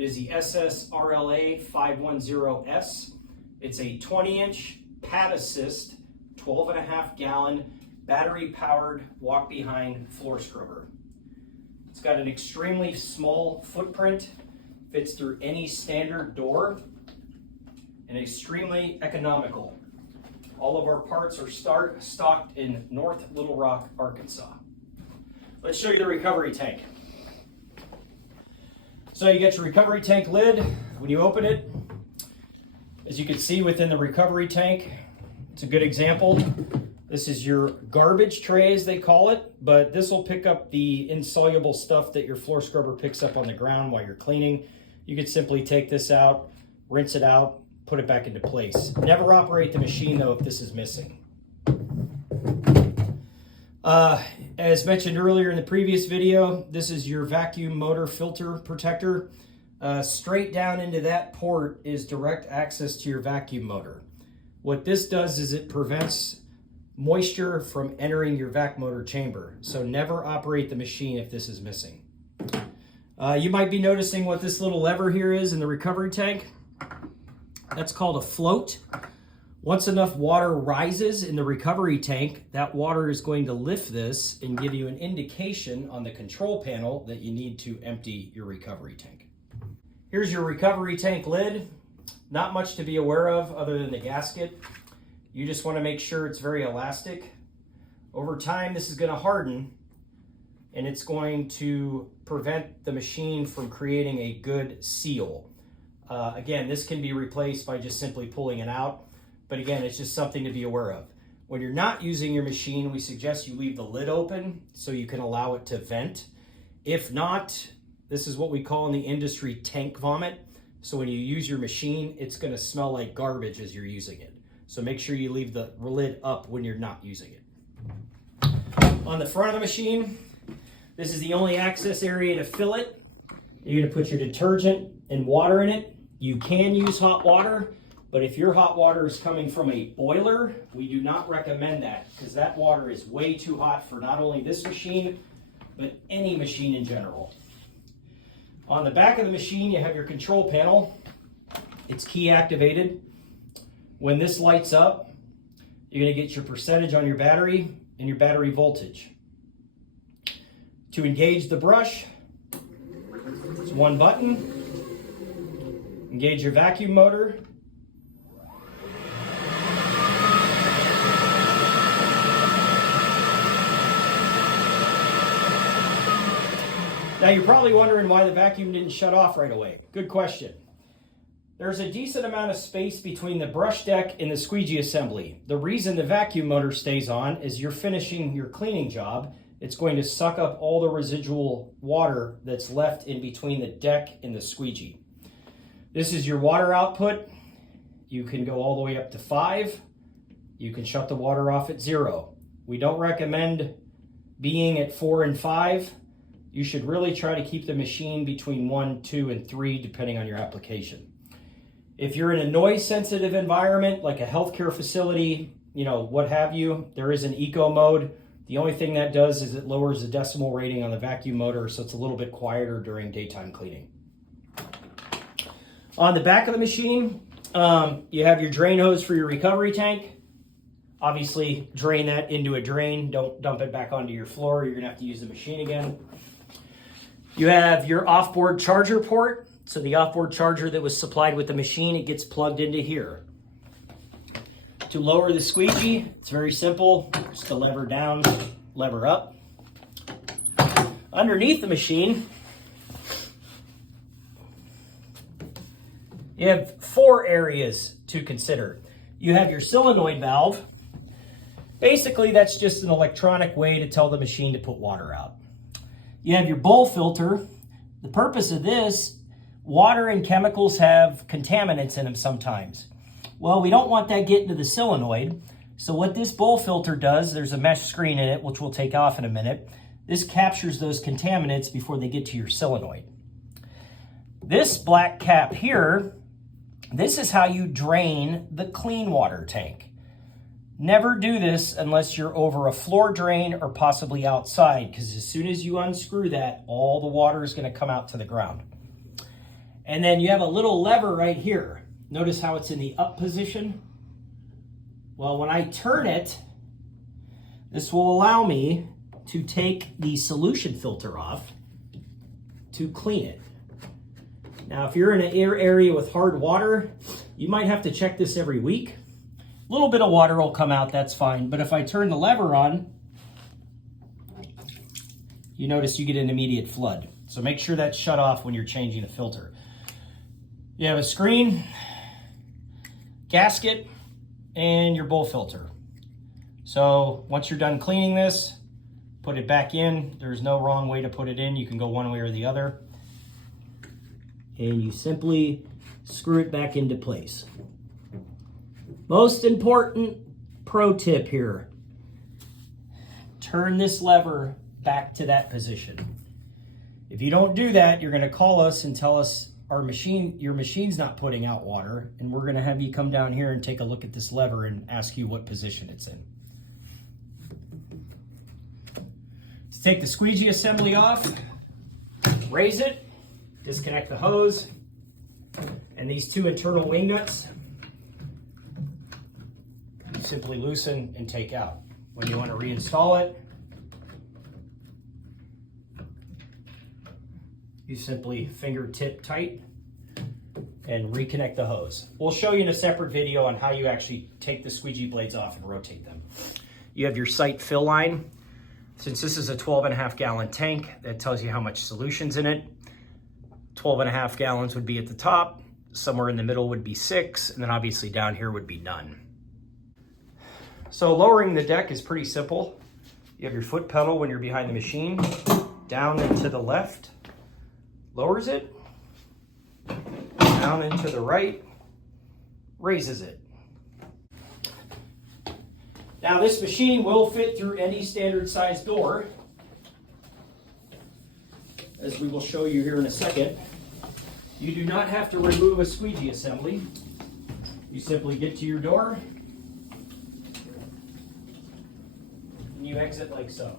It is the SSRLA510S. It's a 20-inch pad assist, 12.5 gallon battery powered walk behind floor scrubber. It's got an extremely small footprint, fits through any standard door, and extremely economical. All of our parts are stocked in North Little Rock, Arkansas. Let's show you the recovery tank. So you get your recovery tank lid. When you open it, as you can see within the recovery tank, it's a good example. This is your garbage tray, as they call it, but this will pick up the insoluble stuff that your floor scrubber picks up on the ground while you're cleaning. You could simply take this out, rinse it out, put it back into place. Never operate the machine though if this is missing. As mentioned earlier in the previous video, this is your vacuum motor filter protector. Straight down into that port is direct access to your vacuum motor. What this does is it prevents moisture from entering your vac motor chamber. So never operate the machine if this is missing. You might be noticing what this little lever here is in the recovery tank. That's called a float. Once enough water rises in the recovery tank, that water is going to lift this and give you an indication on the control panel that you need to empty your recovery tank. Here's your recovery tank lid. Not much to be aware of other than the gasket. You just want to make sure it's very elastic. Over time, this is going to harden and it's going to prevent the machine from creating a good seal. Again, this can be replaced by just simply pulling it out. But again, it's just something to be aware of. When you're not using your machine, we suggest you leave the lid open so you can allow it to vent. If not, this is what we call in the industry tank vomit. So when you use your machine, it's going to smell like garbage as you're using it. So make sure you leave the lid up when you're not using it. On the front of the machine, this is the only access area to fill it. You're going to put your detergent and water in it. You can use hot water. But if your hot water is coming from a boiler, we do not recommend that because that water is way too hot for not only this machine, but any machine in general. On the back of the machine, you have your control panel. It's key activated. When this lights up, you're going to get your percentage on your battery and your battery voltage. To engage the brush, it's one button. Engage your vacuum motor. Now you're probably wondering why the vacuum didn't shut off right away. Good question. There's a decent amount of space between the brush deck and the squeegee assembly. The reason the vacuum motor stays on is you're finishing your cleaning job. It's going to suck up all the residual water that's left in between the deck and the squeegee. This is your water output. You can go all the way up to 5. You can shut the water off at 0. We don't recommend being at 4 and 5. You should really try to keep the machine between 1, 2, and 3, depending on your application. If you're in a noise-sensitive environment, like a healthcare facility, what have you, there is an eco mode. The only thing that does is it lowers the decibel rating on the vacuum motor, so it's a little bit quieter during daytime cleaning. On the back of the machine, you have your drain hose for your recovery tank. Obviously, drain that into a drain. Don't dump it back onto your floor. You're going to have to use the machine again. You have your offboard charger port. So the offboard charger that was supplied with the machine, it gets plugged into here. To lower the squeegee, it's very simple. Just a lever down, lever up. Underneath the machine, you have 4 areas to consider. You have your solenoid valve. Basically, that's just an electronic way to tell the machine to put water out. You have your bowl filter. The purpose of this, water and chemicals have contaminants in them sometimes. Well, we don't want that getting to the solenoid. So what this bowl filter does, there's a mesh screen in it, which we'll take off in a minute. This captures those contaminants before they get to your solenoid. This black cap here, this is how you drain the clean water tank. Never do this unless you're over a floor drain or possibly outside, because as soon as you unscrew that, all the water is going to come out to the ground. And then you have a little lever right here. Notice how it's in the up position? Well, when I turn it, this will allow me to take the solution filter off to clean it. Now, if you're in an area with hard water, you might have to check this every week. A little bit of water will come out, that's fine. But if I turn the lever on, you notice you get an immediate flood. So make sure that's shut off when you're changing the filter. You have a screen, gasket, and your bowl filter. So once you're done cleaning this, put it back in. There's no wrong way to put it in. You can go one way or the other. And you simply screw it back into place. Most important pro tip here. Turn this lever back to that position. If you don't do that, you're going to call us and tell us your machine's not putting out water, and we're going to have you come down here and take a look at this lever and ask you what position it's in. To take the squeegee assembly off, raise it, disconnect the hose, and these two internal wing nuts, you simply loosen and take out. When you want to reinstall it, you simply fingertip tight and reconnect the hose. We'll show you in a separate video on how you actually take the squeegee blades off and rotate them. You have your sight fill line. Since this is a 12.5 gallon tank, that tells you how much solution's in it. 12.5 gallons would be at the top, somewhere in the middle would be 6, and then obviously down here would be none. So lowering the deck is pretty simple. You have your foot pedal when you're behind the machine, down and to the left, lowers it, down and to the right, raises it. Now this machine will fit through any standard size door, as we will show you here in a second. You do not have to remove a squeegee assembly. You simply get to your door, and you exit like so.